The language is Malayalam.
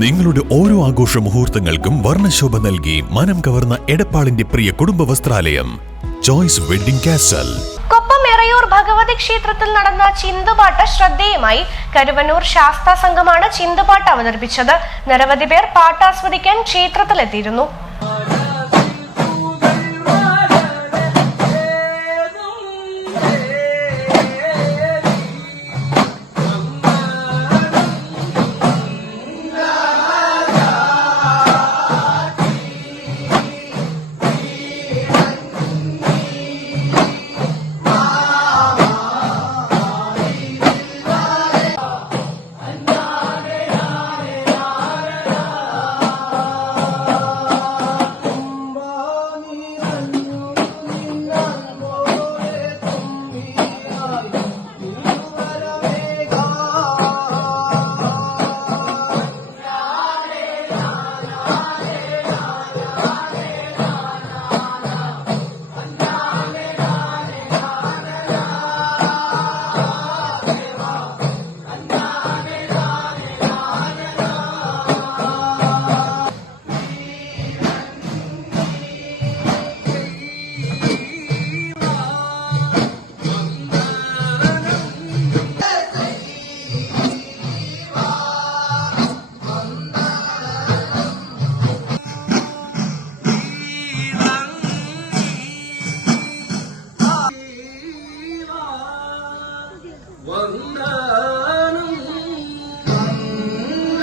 നിങ്ങളുടെ ഓരോ ആഘോഷ മുഹൂർത്തങ്ങൾക്കും വർണ്ണശോഭ നൽകി മനം കവർന്ന എടപ്പാളിന്റെ പ്രിയ കുടുംബ വസ്ത്രാലയം choice wedding castle. Koppam Erayur Bhagavathi ക്ഷേത്രത്തിൽ നടന്ന ചിന്തുപാട്ട് ശ്രദ്ധേയമായി. കരുവന്നൂർ ശാസ്താ സംഘമാണ് ചിന്തുപാട്ട് അവതരിപ്പിച്ചത്. നിരവധി പേർ പാട്ടാസ്വദിക്കാൻ ക്ഷേത്രത്തിലെത്തിയിരുന്നു.